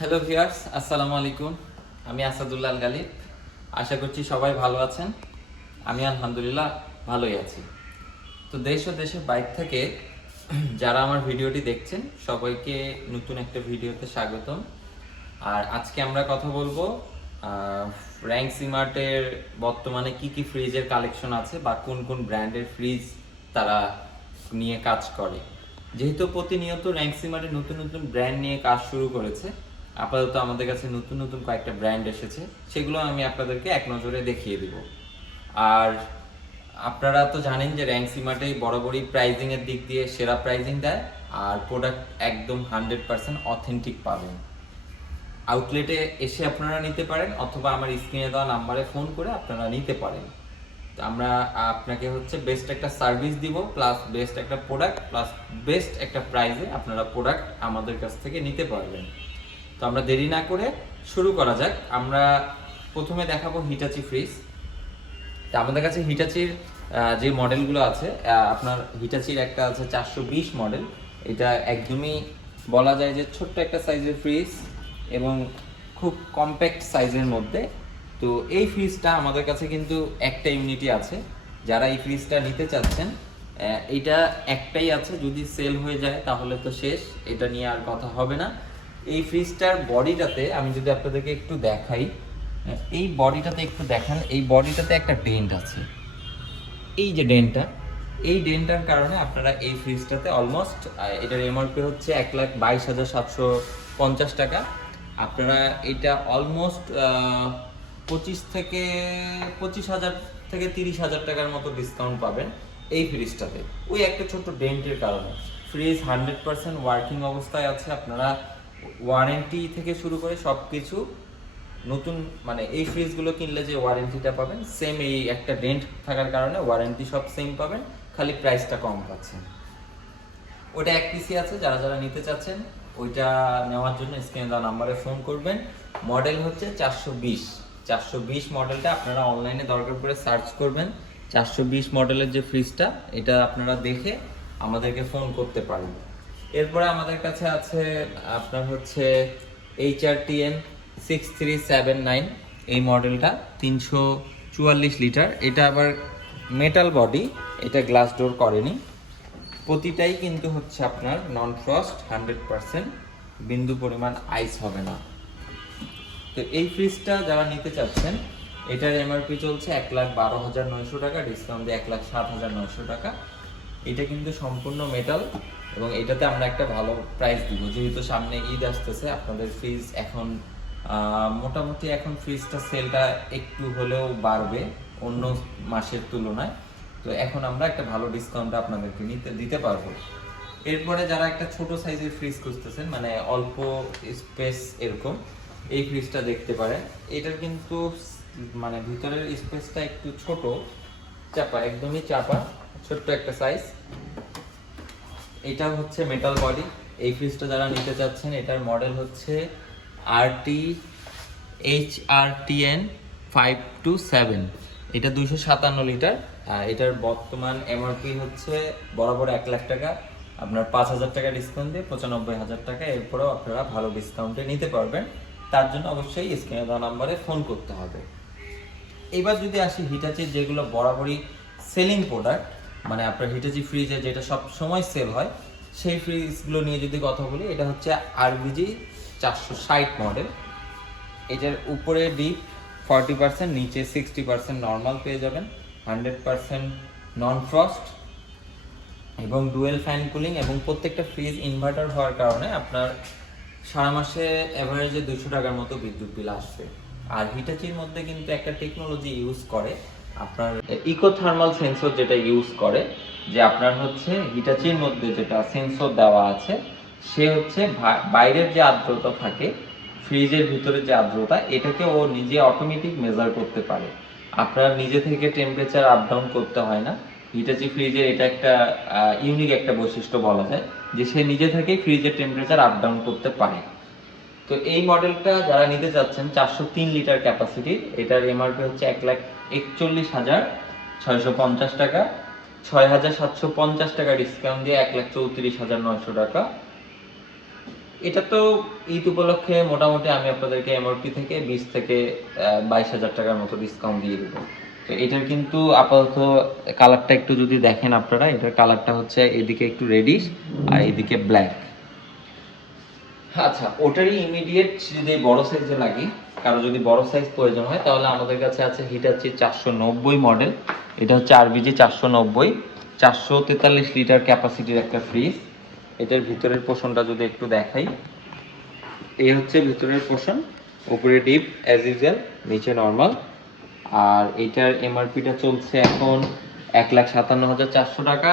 Hello viewers, আসসালামু আলাইকুম। আমি আসাদুল্লাহ আল গালিব। আশা করছি সবাই ভালো আছেন। আমি আলহামদুলিল্লাহ ভালোই আছি। তো দেশ ও দেশের বাইরে থেকে যারা আমার ভিডিওটি দেখছেন সবাইকে নতুন একটা ভিডিওতে স্বাগতম। আর আজকে আমরা কথা বলবো র্যাঙ্ক সিমার্টের বর্তমানে কি কি ফ্রিজের কালেকশন আছে বা কোন কোন ব্র্যান্ডের ফ্রিজ তারা নিয়ে কাজ করে। যেহেতু প্রতিনিয়ত র্যাঙ্ক সিমার্টের নতুন নতুন ব্র্যান্ড নিয়ে কাজ শুরু করেছে, আপাতত আমাদের কাছে নতুন নতুন কয়েকটা ব্র্যান্ড এসেছে, সেগুলো আমি আপনাদেরকে এক নজরে দেখিয়ে দিব। আর আপনারা তো জানেন যে র্যাঙ্ক সিমার্টেই বরাবরই প্রাইজিং এর দিক দিয়ে সেরা প্রাইজিং দেয়, আর প্রোডাক্ট একদম 100% অথেন্টিক পাবেন। আউটলেটে এসে আপনারা নিতে পারেন অথবা আমার স্ক্রিনে দেওয়া নাম্বারে ফোন করে আপনারা নিতে পারেন। তো আমরা আপনাকে হচ্ছে বেস্ট একটা সার্ভিস দিব, প্লাস বেস্ট একটা প্রোডাক্ট, প্লাস বেস্ট একটা প্রাইসে আপনারা প্রোডাক্ট আমাদের কাছ থেকে নিতে পারবেন। তো আমরা দেরি না করে শুরু করা যাক। আমরা প্রথমে দেখাবো হিটাচি ফ্রিজ। তো আমাদের কাছে হিটাচির যে মডেলগুলো আছে, আপনার হিটাচির একটা আছে 420 মডেল। এটা একদমই বলা যায় যে ছোট্ট একটা সাইজের ফ্রিজ এবং খুব কম্প্যাক্ট সাইজের মধ্যে। তো এই ফ্রিজটা আমাদের কাছে কিন্তু একটা ইউনিটই আছে। যারা এই ফ্রিজটা নিতে চাচ্ছেন, এইটা একটাই আছে, যদি সেল হয়ে যায় তাহলে তো শেষ, এটা নিয়ে আর কথা হবে না। এই ফ্রিজটার বডিটাতে আমি যদি আপনাদেরকে একটু দেখাই, এই বডিটাতে একটু দেখান, এই বডিটাতে একটা ডেন্ট আছে। এই যে ডেন্টটা, এই ডেন্টটার কারণে আপনারা এই ফ্রিজটাতে অলমোস্ট, এটার এমআরপি হচ্ছে 1,22,750 টাকা। আপনারা এটা অলমোস্ট 25,000 থেকে 30,000 টাকার মতো ডিসকাউন্ট পাবেন এই ফ্রিজটাতে, ওই একটা ছোট্ট ডেন্টের কারণে। ফ্রিজ 100% ওয়ার্কিং অবস্থায় আছে। আপনারা ওয়ারেন্টি থেকে শুরু করে সব কিছু নতুন, মানে এই ফ্রিজগুলো কিনলে যে ওয়ারেন্টিটা পাবেন সেম, এই একটা ডেন্ট থাকার কারণে ওয়ারেন্টি সব সেম পাবেন, খালি প্রাইসটা কম পাচ্ছেন। ওটা এক পিসি আছে, যারা যারা নিতে চাচ্ছেন ওইটা নেওয়ার জন্য স্ক্রিনে দেওয়া নাম্বারে ফোন করবেন। মডেল হচ্ছে 420 মডেলটা। আপনারা অনলাইনে দরকার পড়ে সার্চ করবেন 420 মডেলের যে ফ্রিজটা, এটা আপনারা দেখে আমাদেরকে ফোন করতে পারেন। এরপরে আমাদের কাছে আছে আপনার হচ্ছে HRTN 6379, এই মডেলটা 344 লিটার। এটা আবার মেটাল বডি, এটা গ্লাস ডোর করেনি। প্রতিটাই কিন্তু হচ্ছে আপনার নন ফ্রস্ট, 100%, বিন্দু পরিমাণ আইস হবে না। তো এই ফ্রিজটা যারা নিতে চাচ্ছেন, এটার এমআরপি চলছে 1,12,900 টাকা, ডিসকাউন্ট দিয়ে 1,07,900 টাকা। এটা কিন্তু সম্পূর্ণ মেটাল এবং এটাতে আমরা একটা ভালো প্রাইস দিব, যেহেতু সামনে ঈদ আসতেছে। আপনাদের ফ্রিজ এখন মোটামুটি এখন ফ্রিজটা সেলটা একটু হলেও বাড়বে অন্য মাসের তুলনায়। তো এখন আমরা একটা ভালো ডিসকাউন্ট আপনাদেরকে দিতে পারবো। এরপরে যারা একটা ছোট সাইজের ফ্রিজ খুঁজতেছেন, মানে অল্প স্পেস এরকম, এই ফ্রিজটা দেখতে পারেন। এটার কিন্তু মানে ভিতরের স্পেসটা একটু ছোট, চাপা, একদমই চাপা, ছোট্ট একটা সাইজ। এটা হচ্ছে মেটাল বডি। এই ফ্রিজটা যারা নিতে চাচ্ছেন, এটার মডেল হচ্ছে HRTN 527। এটা 257 লিটার। এটার বর্তমান এমআরপি হচ্ছে বরাবর 1,00,000 টাকা। আপনার 5,000 টাকা ডিসকাউন্ট দিয়ে 95,000 টাকা। এরপরেও আপনারা ভালো ডিসকাউন্টে নিতে পারবেন। তার জন্য অবশ্যই স্ক্রিনে দেওয়া নাম্বারে ফোন করতে হবে। এবার যদি আসি হিটাচির যেগুলো বরাবরই সেলিং প্রোডাক্ট, মানে আপনার হিটাচি ফ্রিজে যেটা সব সময় সেল হয়, সেই ফ্রিজগুলো নিয়ে যদি কথা বলি, এটা হচ্ছে RBG 460 মডেল। এটার উপরে ডিপ 40%, নিচে 60% নর্মাল পেয়ে যাবেন, 100% নন ফ্রস্ট এবং ডুয়েল ফ্যান কুলিং, এবং প্রত্যেকটা ফ্রিজ ইনভার্টার হওয়ার কারণে আপনার সারা মাসে অ্যাভারেজে 200 টাকার মতো বিদ্যুৎ বিল আসবে। আর হিটাচির মধ্যে কিন্তু একটা টেকনোলজি ইউজ করে, আপনার ইকো থার্মাল সেন্সর, যেটা ইউজ করে যে আপনার হচ্ছে হিটাচির মধ্যে যেটা সেন্সর দেওয়া আছে, সে হচ্ছে বাইরের যে আর্দ্রতা থাকে, ফ্রিজের ভিতরে যে আর্দ্রতা, এটাকে ও নিজে অটোমেটিক মেজার করতে পারে। আপনার নিজে থেকে টেম্পারেচার আপ ডাউন করতে হয় না। হিটাচি ফ্রিজের এটা একটা ইউনিক একটা বৈশিষ্ট্য বলা যায়, যে সে নিজে থেকেই ফ্রিজের টেম্পারেচার আপ ডাউন করতে পারে। তো এই মডেলটা যারা নিতে চাচ্ছেন, 403 লিটার ক্যাপাসিটির, এটার এমআরপি হচ্ছে 1,41,650 টাকা। 6,750 টাকা ডিসকাউন্ট দিয়ে 1,34,900 টাকা। এটা তো ঈদ উপলক্ষে মোটামুটি আমি আপনাদেরকে এমআরপি থেকে 20 থেকে 22,000 টাকার মতো ডিসকাউন্ট দিয়ে দেবো। তো এটার কিন্তু আপাতত কালারটা একটু যদি দেখেন আপনারা, এটার কালারটা হচ্ছে এদিকে একটু রেডিশ আর এদিকে ব্ল্যাক। আচ্ছা, ওটারই ইমিডিয়েট যদি বড় সাইজে লাগে, কারো যদি বড় সাইজ প্রয়োজন হয়, তাহলে আমাদের কাছে আছে হিটাচি 490 মডেল। এটা হচ্ছে আরবিজি 490, 443 লিটার ক্যাপাসিটির একটা ফ্রিজ। এটার ভিতরের পোর্শনটা যদি একটু দেখাই, এই হচ্ছে ভিতরের পোর্শন, উপরে ডিপ অ্যাজ ইউজুয়াল, নিচে নর্মাল। আর এটার এমআরপিটা চলছে এখন 1,57,400 টাকা,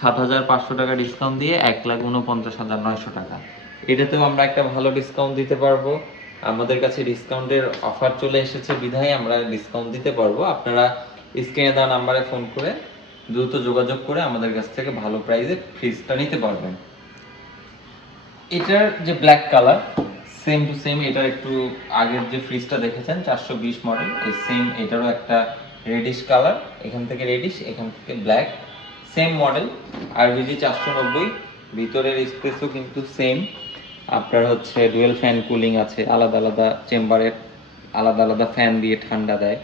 7,500 টাকা ডিসকাউন্ট দিয়ে 1,49,900 টাকা। এটাতেও আমরা একটা ভালো ডিসকাউন্ট দিতে পারবো। আমাদের কাছে ডিসকাউন্টের অফার চলে এসেছে বিধায় আমরা ডিসকাউন্ট দিতে পারবো। আপনারা স্ক্রিনে দেওয়া নাম্বারে ফোন করে দ্রুত যোগাযোগ করে আমাদের কাছ থেকে ভালো প্রাইসে ফ্রিজটা নিতে পারবেন। এটার যে black colour, same to same এটার একটু আগের যে ফ্রিজটা দেখেছেন 420 মডেল, এই সেম এটারও একটা রেডিশ কালার, এখান থেকে রেডিশ এখান থেকে ব্ল্যাক, সেম মডেল আরবিজি 490। ভিতরের স্পেসও কিন্তু সেম, আপনার হচ্ছে ডুয়েল ফ্যান কুলিং আছে, আলাদা আলাদা চেম্বারে আলাদা আলাদা ফ্যান দিয়ে ঠান্ডা দেয়,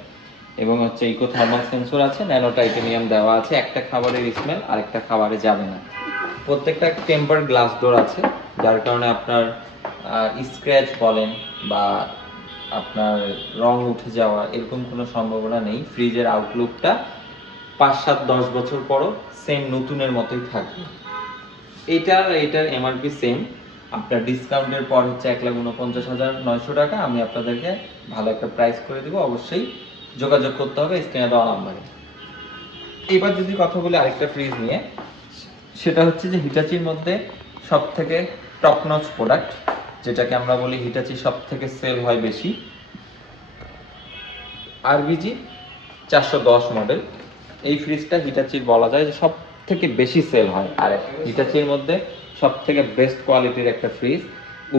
এবং হচ্ছে ইকো থার্মাল সেন্সর আছে, ন্যানো টাইটেনিয়াম দেওয়া আছে। একটা খাবারের স্মেল আরেকটা খাবারে যাবে না। প্রত্যেকটা টেম্পার গ্লাস ডোর আছে, যার কারণে আপনার স্ক্র্যাচ বলেন বা আপনার রং উঠে যাওয়া এরকম কোনো সম্ভাবনা নেই। ফ্রিজের আউটলুকটা 5, 7, 10 বছর পরও সেম নতুনের মতোই থাকবে। এটার এমআরপি সেম, আপনার ডিসকাউন্টের পর হচ্ছে 1,49,900 টাকা। আমি আপনাদেরকে ভালো একটা প্রাইস করে দেবো, অবশ্যই যোগাযোগ করতে হবে স্ক্রিনে দেওয়া নাম্বারে। এবার যদি কথা বলি আরেকটা ফ্রিজ নিয়ে, সেটা হচ্ছে যে হিটাচির মধ্যে সব থেকে টপ নচ প্রোডাক্ট, যেটাকে আমরা বলি হিটাচি সব থেকে সেল হয় বেশি, আরবিজি 410 মডেল। এই ফ্রিজটা হিটাচির বলা যায় যে সব থেকে বেশি সেল হয়, আর হিটাচির মধ্যে সব থেকে বেস্ট কোয়ালিটির একটা ফ্রিজ,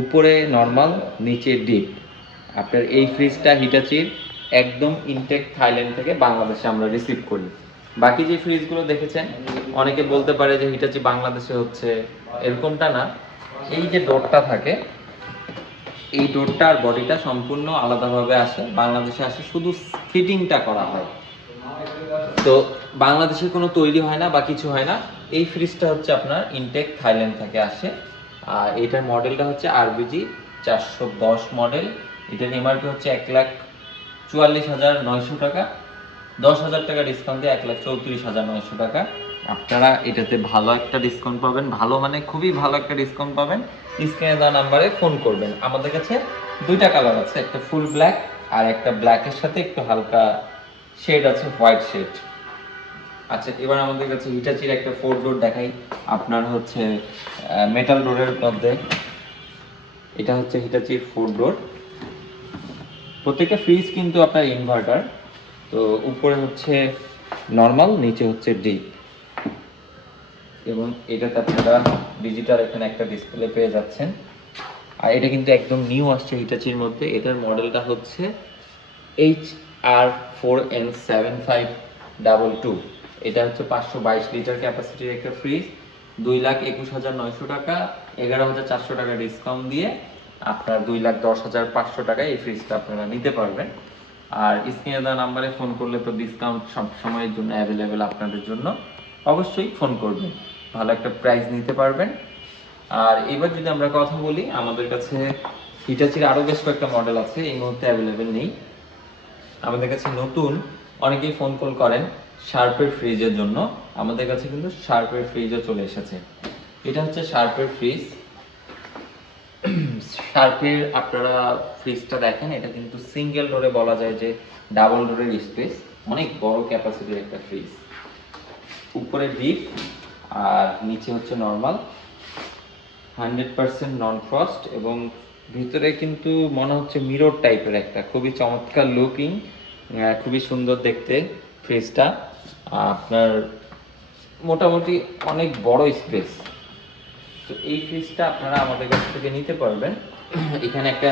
উপরে নর্মাল নিচে ডিপ। আপনার এই ফ্রিজটা হিটাচির একদম ইনটেক থাইল্যান্ড থেকে বাংলাদেশে আমরা রিসিভ করি। বাকি যে ফ্রিজগুলো দেখেছেন, অনেকে বলতে পারে যে হিটাচি বাংলাদেশে হচ্ছে, এরকমটা না। এই যে ডোরটা থাকে, এই ডোরটা আর বডিটা সম্পূর্ণ আলাদাভাবে আসে, বাংলাদেশে আসে শুধু ফিটিংটা করা হয়। তো বাংলাদেশে কোনো তৈরি হয় না বা কিছু হয় না। এই ফ্রিজটা হচ্ছে আপনার ইনটেক থাইল্যান্ড থেকে আসে। আর এটার মডেলটা হচ্ছে আরবিজি 410 মডেল। এটার এমআরপি হচ্ছে 1,44,900 টাকা, 10,000 টাকা ডিসকাউন্ট দিয়ে 1,34,900 টাকা। আপনারা এটাতে ভালো একটা ডিসকাউন্ট পাবেন, ভালো মানে খুবই ভালো একটা ডিসকাউন্ট পাবেন। স্ক্রিনে দেওয়া নাম্বারে ফোন করবেন। আমাদের কাছে দুইটা কালার আছে, একটা ফুল ব্ল্যাক আর একটা ব্ল্যাকের সাথে একটু হালকা শেড আছে, হোয়াইট শেড। আচ্ছা, এবার আমাদের কাছে হিটাচির একটা 4 ডোর দেখাই। আপনার হচ্ছে মেটাল ডোরের মধ্যে, এটা হচ্ছে হিটাচির 4 ডোর। প্রত্যেকটা ফ্রিজ কিন্তু আপনার ইনভার্টার, তো উপরে হচ্ছে নর্মাল, নিচে হচ্ছে ডিপ, এবং এটাতে আপনারা ডিজিটাল এখানে একটা ডিসপ্লে পেয়ে যাচ্ছেন। আর এটা কিন্তু একদম নিউ আসছে হিটাচির মধ্যে। এটার মডেলটা হচ্ছে HR4N7522। এটা হচ্ছে 522 লিটার ক্যাপাসিটির একটা ফ্রিজ, 2,21,900 টাকা, 11,400 টাকা ডিসকাউন্ট দিয়ে আপনার 2,10,500 টাকায় এই ফ্রিজটা আপনারা নিতে পারবেন। আর স্ক্রিনে দেওয়া নাম্বারে ফোন করলে তো ডিসকাউন্ট সব সময়ের জন্য অ্যাভেলেবেল আপনাদের জন্য, অবশ্যই ফোন করবেন, ভালো একটা প্রাইস নিতে পারবেন। আর এবার যদি আমরা কথা বলি, আমাদের কাছে হিটাচির আরও বেশ কয়েকটা মডেল আছে, এই মুহূর্তে অ্যাভেলেবেল নেই। আমাদের কাছে নতুন অনেকেই ফোন কল করেন শার্পের ফ্রিজের জন্য, আমাদের কাছে কিন্তু শার্পের ফ্রিজও চলে এসেছে। এটা হচ্ছে শার্পের ফ্রিজ। শার্পের আপনারা ফ্রিজটা দেখেন, এটা কিন্তু সিঙ্গেল ডোরে বলা যায় যে ডাবল ডোরের স্পেস, অনেক বড় ক্যাপাসিটির একটা ফ্রিজ। উপরে ডিপ আর নিচে হচ্ছে নর্মাল, 100% নন ফ্রস্ট, এবং ভিতরে কিন্তু মনে হচ্ছে মিরর টাইপের একটা, খুবই চমৎকার লুকিং, খুবই সুন্দর দেখতে ফ্রিজটা। আপনার মোটামুটি অনেক বড় স্পেস। তো এই ফ্রিজটা আপনারা আমাদের কাছ থেকে নিতে পারবেন। এখানে একটা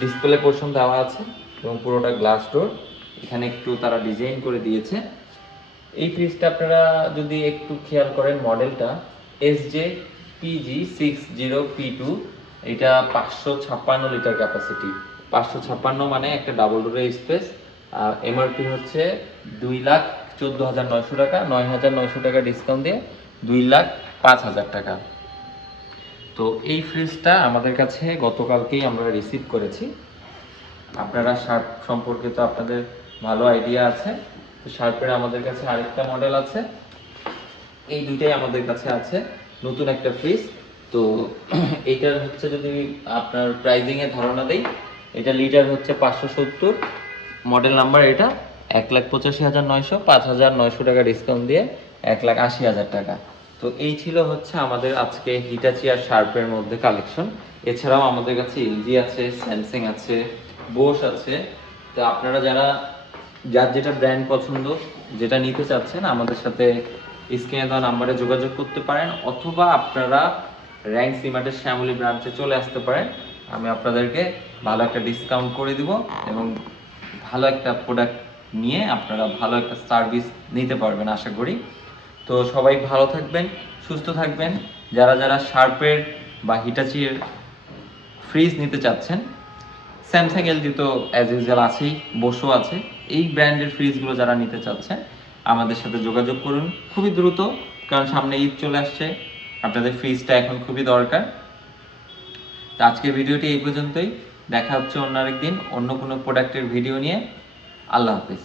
ডিসপ্লে পোর্শন দেওয়া আছে এবং পুরোটা গ্লাস ডোর, এখানে একটু তারা ডিজাইন করে দিয়েছে। এই ফ্রিজটা আপনারা যদি একটু খেয়াল করেন, মডেলটা SJPG60P2, এটা 556 লিটার ক্যাপাসিটি। 556 মানে একটা ডাবল ডোরের স্পেস। এমআরপি হচ্ছে 2,14,900 টাকা, 9,900 টাকা ডিসকাউন্ট দিয়ে 2,05,000 টাকা। তো এই ফ্রিজটা আমাদের কাছে গতকালকেই আমরা রিসিভ করেছি। আপনারা শার্প সম্পর্কে তো আপনাদের ভালো আইডিয়া আছে। তো শার্পের আমাদের কাছে আরেকটা মডেল আছে, এই দুইটাই আমাদের কাছে আছে, নতুন একটা ফ্রিজ। তো এইটার হচ্ছে যদি আপনার প্রাইজিংয়ে ধারণা দেই, এটা লিটার হচ্ছে 570, মডেল নাম্বার এটা 1,85,900, 5,900 টাকা ডিসকাউন্ট দিয়ে 1,80,000 টাকা। তো এই ছিল হচ্ছে আমাদের আজকে হিটাচি আর শার্পের মধ্যে কালেকশন। এছাড়াও আমাদের কাছে এলজি আছে, স্যামসাং আছে, বোস আছে। তো আপনারা যারা যার যেটা ব্র্যান্ড পছন্দ, যেটা নিতে চাচ্ছেন, আমাদের সাথে স্ক্রিনে দেওয়া নাম্বারে যোগাযোগ করতে পারেন, অথবা আপনারা র্যাঙ্ক সিমার্টের শ্যামলী ব্রাঞ্চে চলে আসতে পারেন। আমি আপনাদেরকে ভালো একটা ডিসকাউন্ট করে দিব এবং ভালো একটা প্রোডাক্ট নিয়ে আপনারা ভালো একটা সার্ভিস নিতে পারবেন আশা করি। তো সবাই ভালো থাকবেন, সুস্থ থাকবেন। যারা যারা শার্পের বা হিটাচির ফ্রিজ নিতে চাচ্ছেন, স্যামসাং এলজি তো অ্যাজ ইউজুয়াল আছেই, বোসও আছে, এই ব্র্যান্ডের ফ্রিজগুলো যারা নিতে চাচ্ছেন আমাদের সাথে যোগাযোগ করুন খুবই দ্রুত, কারণ সামনে ঈদ চলে আসছে, আপনাদের ফ্রিজটা এখন খুবই দরকার। তো আজকের ভিডিওটি এই পর্যন্তই, দেখা হচ্ছে অন্য আরেকদিন অন্য কোনো প্রোডাক্টের ভিডিও নিয়ে। আল্লাহ হাফিজ।